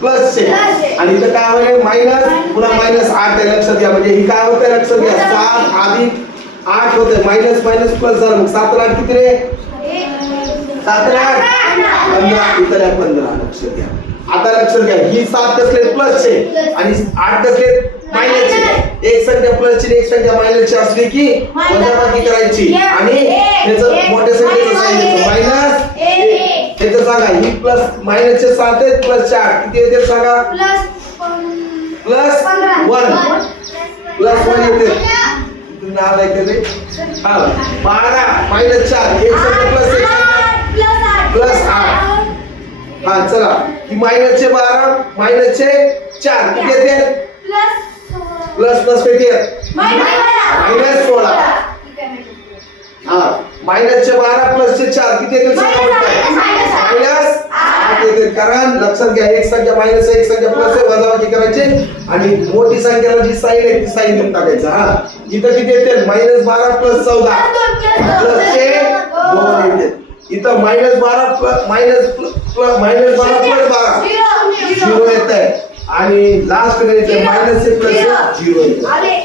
plus चे आणि इथं काय होईल मायनस पुन्हा मायनस 8 आहे लक्षात घ्या म्हणजे ही काय होते लक्षात घ्या 7 अधिक 8 होते मायनस मायनस प्लस झालं मग 7 ला 8 किती रे 7 ला 8 15 इथं 15 लक्षात घ्या आता लक्षात घ्या ही 7 कसले प्लस चे आणि 8 कसले मायनस चे एक संख्या प्लस ची एक संख्या मायनस ची असली की वजाबाकी करायची आणि त्याचं मोठ्या संख्येचं सांगायचं मायनस त्याचं सांगा ही प्लस मायनस चे 7 आहेत प्लस चे 8 किती येते सांगा प्लस 1 येते तुम्ही नाव ऐकते रे हा 12 मायनस 4 एक संख्या प्लस एक संख्या प्लस 8 हा चला ही मायनस चे 12 मायनस चे 4 किती येते प्लस प्लस किती येते मायनस 16 हा मायनस चे 12 प्लस चे 4 किती येते मायनस 8 येते कारण लक्षात घ्या एक संख्या मायनस आहे एक संख्या प्लस आहे वजाबाकी करायची आणि मोठी संख्याला जी साइन आहे ती साइन देऊन टाकायचं हा इथं किती येते मायनस 12 प्लस 14 प्लस चे 2 येते इथं मायनस 12 मायनस 12 प्लस 12 0 येत आहे आणि लास्ट मध्ये मायनस 1 प्लस 0 येते